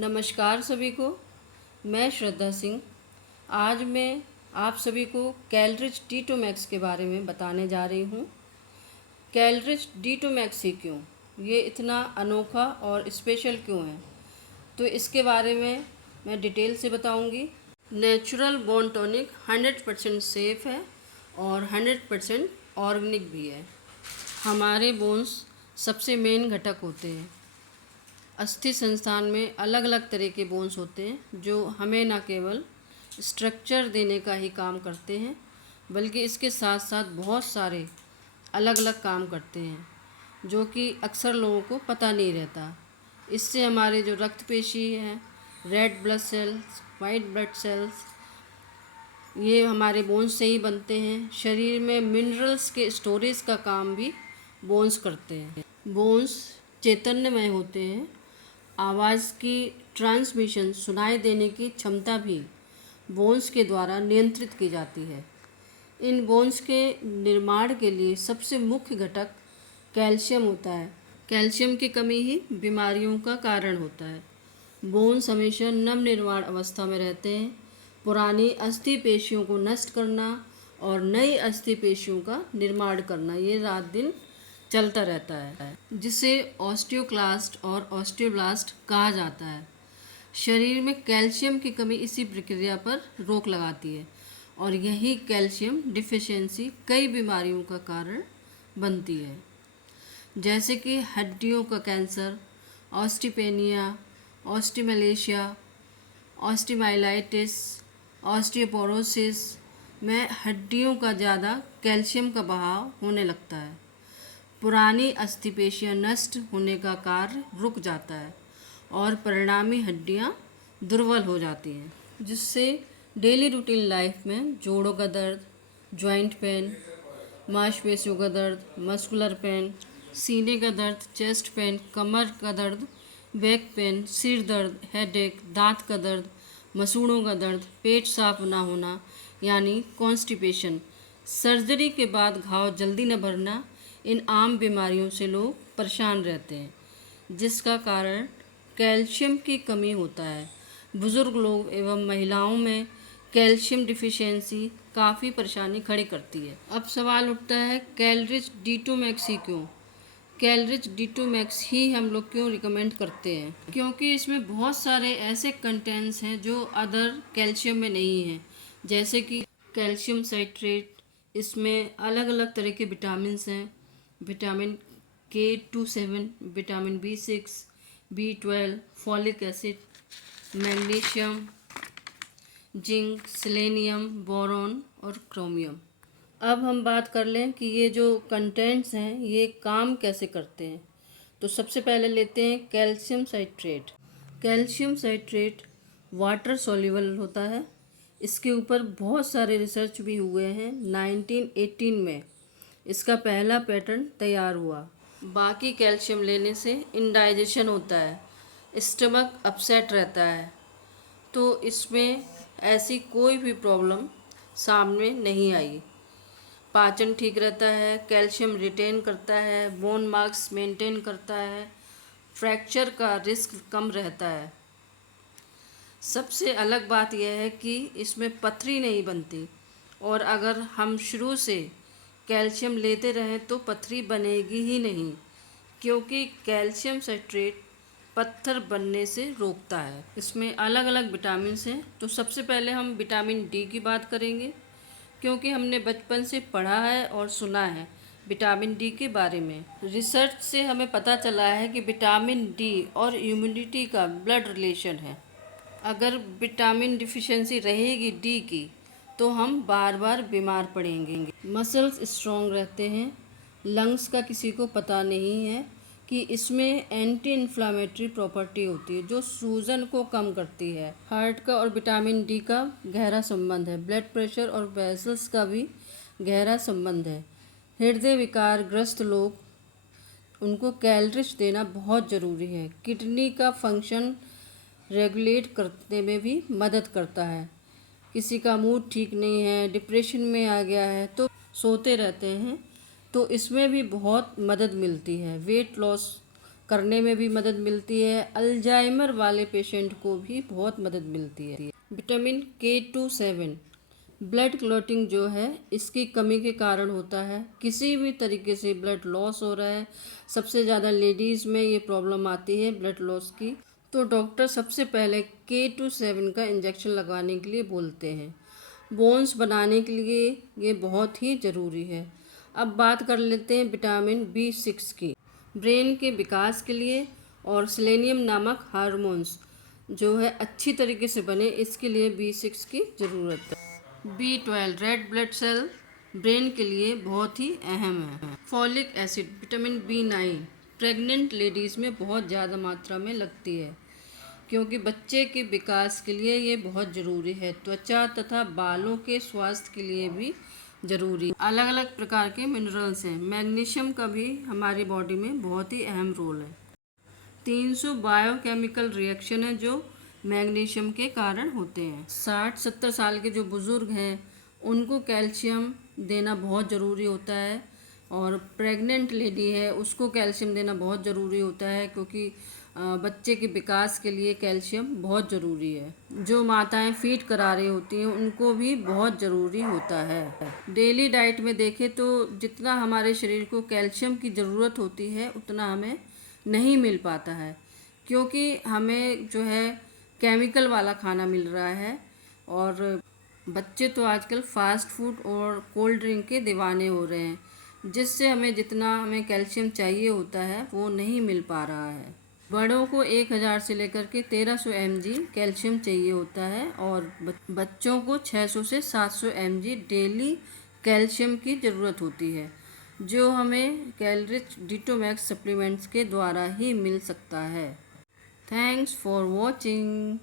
नमस्कार सभी को। मैं श्रद्धा सिंह। आज मैं आप सभी को कैलरिच D2 मैक्स के बारे में बताने जा रही हूँ। कैलरिच D2 मैक्स ही क्यों, ये इतना अनोखा और स्पेशल क्यों है, तो इसके बारे में मैं डिटेल से बताऊँगी। नेचुरल बोन टॉनिक 100% सेफ़ है और 100% ऑर्गेनिक भी है। हमारे बोन्स सबसे मेन घटक होते हैं। अस्थि संस्थान में अलग अलग तरह के बोन्स होते हैं जो हमें न केवल स्ट्रक्चर देने का ही काम करते हैं, बल्कि इसके साथ साथ बहुत सारे अलग अलग काम करते हैं जो कि अक्सर लोगों को पता नहीं रहता। इससे हमारे जो रक्त पेशी हैं, red blood cells, white blood cells, ये हमारे बोन्स से ही बनते हैं। शरीर में मिनरल्स के स्टोरेज का काम भी बोन्स करते हैं। बोन्स चैतन्यमय होते हैं। आवाज़ की ट्रांसमिशन, सुनाई देने की क्षमता भी बोन्स के द्वारा नियंत्रित की जाती है। इन बोन्स के निर्माण के लिए सबसे मुख्य घटक कैल्शियम होता है। कैल्शियम की कमी ही बीमारियों का कारण होता है। बोन्स हमेशा नवनिर्माण अवस्था में रहते हैं। पुरानी अस्थि पेशियों को नष्ट करना और नई अस्थि पेशियों का निर्माण करना, ये रात दिन चलता रहता है, जिसे ऑस्टियोक्लास्ट और ऑस्टियोब्लास्ट कहा जाता है। शरीर में कैल्शियम की कमी इसी प्रक्रिया पर रोक लगाती है और यही कैल्शियम डिफिशिएंसी कई बीमारियों का कारण बनती है, जैसे कि हड्डियों का कैंसर, ऑस्टिपेनिया, ऑस्टिमलेशिया, ऑस्टिमाइलाइटिस, ऑस्टियोपोरोसिस में हड्डियों का ज़्यादा कैल्शियम का बहाव होने लगता है। पुरानी अस्थिपेशियाँ नष्ट होने का कार्य रुक जाता है और परिणामी हड्डियाँ दुर्बल हो जाती हैं, जिससे डेली रूटीन लाइफ में जोड़ों का दर्द, जॉइंट पेन, मांसपेशियों का दर्द, मस्कुलर पेन, सीने का दर्द, चेस्ट पेन, कमर का दर्द, बैक पेन, सिर दर्द, हेडेक, दांत का दर्द, मसूड़ों का दर्द, पेट साफ ना होना यानी कॉन्स्टिपेशन, सर्जरी के बाद घाव जल्दी न भरना, इन आम बीमारियों से लोग परेशान रहते हैं, जिसका कारण कैल्शियम की कमी होता है। बुज़ुर्ग लोग एवं महिलाओं में कैल्शियम डिफिशिएंसी काफ़ी परेशानी खड़ी करती है। अब सवाल उठता है, कैलरिच D2 मैक्स ही क्यों? कैलरिच D2 मैक्स ही हम लोग क्यों रिकमेंड करते हैं? क्योंकि इसमें बहुत सारे ऐसे कंटेंट्स हैं जो अदर कैल्शियम में नहीं हैं, जैसे कि कैल्शियम साइट्रेट। इसमें अलग अलग तरह के विटामिन्स हैं, vitamin K27, vitamin B6, B12, folic acid, magnesium, zinc, selenium, boron और क्रोमियम। अब हम बात कर लें कि ये जो कंटेंट्स हैं ये काम कैसे करते हैं। तो सबसे पहले लेते हैं calcium citrate. Calcium citrate water soluble होता है। इसके ऊपर बहुत सारे रिसर्च भी हुए हैं। 1918 में इसका पहला पैटर्न तैयार हुआ। बाकी कैल्शियम लेने से इंडाइजेशन होता है, स्टमक अपसेट रहता है, तो इसमें ऐसी कोई भी प्रॉब्लम सामने नहीं आई। पाचन ठीक रहता है, कैल्शियम रिटेन करता है, बोन मार्क्स मेंटेन करता है, फ्रैक्चर का रिस्क कम रहता है। सबसे अलग बात यह है कि इसमें पथरी नहीं बनती, और अगर हम शुरू से कैल्शियम लेते रहें तो पथरी बनेगी ही नहीं, क्योंकि कैल्शियम साइट्रेट पत्थर बनने से रोकता है। इसमें अलग अलग विटामिन हैं। तो सबसे पहले हम विटामिन D की बात करेंगे, क्योंकि हमने बचपन से पढ़ा है और सुना है विटामिन D के बारे में। रिसर्च से हमें पता चला है कि विटामिन D और इम्यूनिटी का ब्लड रिलेशन है। अगर विटामिन डिफिशिएंसी रहेगी D की तो हम बार बार बीमार पड़ेंगे। मसल्स स्ट्रॉन्ग रहते हैं। लंग्स का किसी को पता नहीं है कि इसमें एंटी इन्फ्लामेटरी प्रॉपर्टी होती है जो सूजन को कम करती है। हार्ट का और विटामिन D का गहरा संबंध है। ब्लड प्रेशर और वेसल्स का भी गहरा संबंध है। हृदय विकार ग्रस्त लोग, उनको कैलरिच देना बहुत ज़रूरी है। किडनी का फंक्शन रेगुलेट करने में भी मदद करता है। किसी का मूड ठीक नहीं है, डिप्रेशन में आ गया है, तो सोते रहते हैं, तो इसमें भी बहुत मदद मिलती है। वेट लॉस करने में भी मदद मिलती है। अल्जाइमर वाले पेशेंट को भी बहुत मदद मिलती है। विटामिन K27 ब्लड क्लॉटिंग जो है इसकी कमी के कारण होता है। किसी भी तरीके से ब्लड लॉस हो रहा है, सबसे ज़्यादा लेडीज़ में ये प्रॉब्लम आती है ब्लड लॉस की, तो डॉक्टर सबसे पहले K27 का इंजेक्शन लगवाने के लिए बोलते हैं। बोन्स बनाने के लिए ये बहुत ही ज़रूरी है। अब बात कर लेते हैं विटामिन B6 की। ब्रेन के विकास के लिए और सेलेनियम नामक हार्मोन्स जो है अच्छी तरीके से बने, इसके लिए B6 की ज़रूरत है। B12 red blood cell brain के लिए बहुत ही अहम है। Folic acid vitamin B9 pregnant ladies में बहुत ज़्यादा मात्रा में लगती है, क्योंकि बच्चे के विकास के लिए ये बहुत ज़रूरी है। त्वचा तथा बालों के स्वास्थ्य के लिए भी ज़रूरी। अलग अलग प्रकार के मिनरल्स हैं। मैग्नीशियम का भी हमारी बॉडी में बहुत ही अहम रोल है। 300 बायोकेमिकल रिएक्शन है जो मैग्नीशियम के कारण होते हैं। 60-70 साल के जो बुज़ुर्ग हैं उनको कैल्शियम देना बहुत ज़रूरी होता है, और प्रेग्नेंट लेडी है उसको कैल्शियम देना बहुत ज़रूरी होता है, क्योंकि बच्चे के विकास के लिए कैल्शियम बहुत ज़रूरी है। जो माताएं फीड करा रही होती हैं उनको भी बहुत ज़रूरी होता है। डेली डाइट में देखें तो जितना हमारे शरीर को कैल्शियम की ज़रूरत होती है उतना हमें नहीं मिल पाता है, क्योंकि हमें जो है केमिकल वाला खाना मिल रहा है, और बच्चे तो आजकल फास्ट फूड और कोल्ड ड्रिंक के दीवाने हो रहे हैं, जिससे हमें कैल्शियम चाहिए होता है वो नहीं मिल पा रहा है। बड़ों को 1000 से लेकर के 1300 mg कैल्शियम चाहिए होता है, और बच्चों को 600 से 700 mg डेली कैल्शियम की ज़रूरत होती है, जो हमें कैलरिच डिटोमैक्स सप्लीमेंट्स के द्वारा ही मिल सकता है। Thanks for watching.